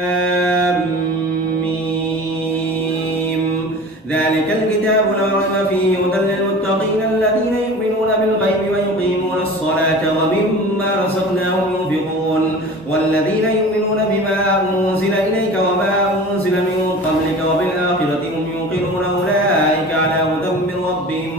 ميم. ذلك الكتاب لا ريب فيه هدى للمتقين الذين يؤمنون بالغيب ويقيمون الصلاة ومما رزقناهم ينفقون والذين يؤمنون بما أنزل إليك وما أنزل من قبلك وبالآخرة هم يوقنون أولئك على هدى من ربهم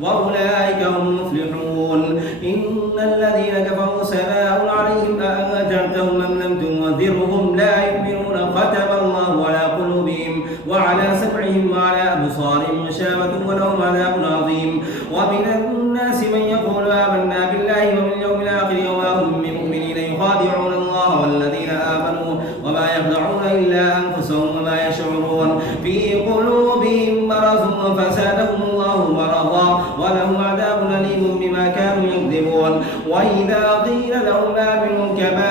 وأولئك هم المفلحون. إن الذين كفروا سواء عليهم أأنذرتهم أم لم تنذرهم لا يؤمنون ختم الله على قلوبهم وعلى سمعهم وعلى أبصارهم غشاوة ولهم عذاب عظيم. ومن الناس من يقول آمنا بالله وباليوم الآخر وما هم بمؤمنين يخادعون الله والذين آمنوا وما يخدعون إلا أنفسهم وما يشعرون في قلوبهم مرض فزادهم الله مرضا ولهم عذاب أليم بما كانوا يكذبون. وإذا قيل لهم آمنوا كما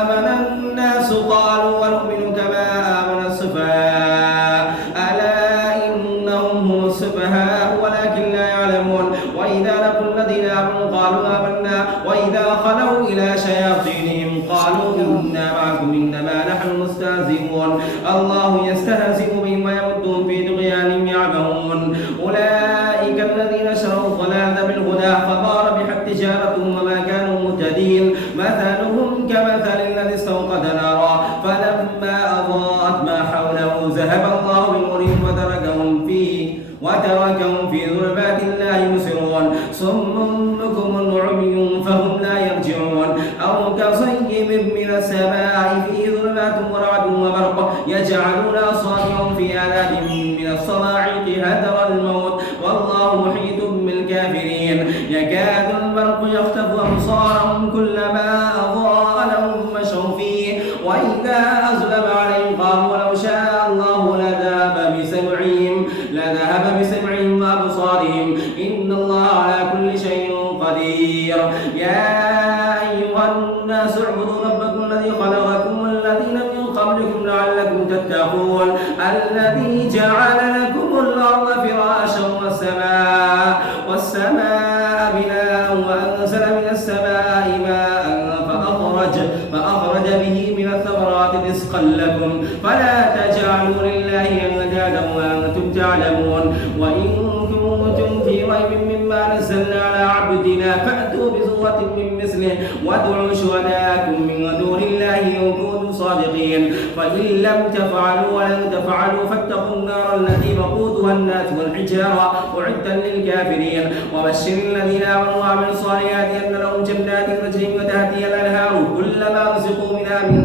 آمن الناس قالوا ونؤمن كما آمن السفهاء ألا إنهم هم السفهاء ولكن لا يعلمون. وإذا لقوا الذين آمنوا قالوا آمنا وإذا خلوا إلى شياطينهم قالوا إنا معكم إنما نحن مستهزئون. الله يستهزئ بهم ويمدهم في طغيانهم يعمهون. أولئك الذين شروا الضلالة بالهدى فضار بحق تجارتهم وما كانوا مهتدين. مثلهم كمثل الذي استوقد نارا فلما أضاءت ما حوله ذهب الله بنورهم وتركهم في ظلمات لا يبصرون. صم بكم عمي فهم لا يرجعون. أو كصيب من السماء فيه ظلمات ورعد وبرق يجعلون أصابعهم في آذانهم من الصواعق حذر الموت والله محيط بالكافرين. يكاد البرق يخطف أبصارهم كلما أضاء لهم مشوا فيه وإذا أظلم عليهم قالوا ولو شاء الله لذهب بسمعهم وأبصارهم إن الله على كل شيء قدير. يا أيها الناس اعبدوا ربكم الذي خلقكم والذين من قبلكم لعلكم تتقون الذي جعل لكم الأرض فراشا والسماء بناء وأنزل من السماء ماء فأخرج به من الثمرات رزقا لكم فلا تجعلوا لله أندادا وأنتم تعلمون. وإن كنتم في ريب مما نزلنا على عبدنا فأتوا بسورة من مثله وادعوا شهداءكم من دون الله إن كنتم صادقين. فإن لم تفعلوا ولن تفعلوا فاتقوا النار التي وقودها الناس والحجارة أعدت للكافرين. وبشر الذين آمنوا وعملوا الصالحات أن لهم جنات تجري من تحتها الأنهار كلما رزقوا منها من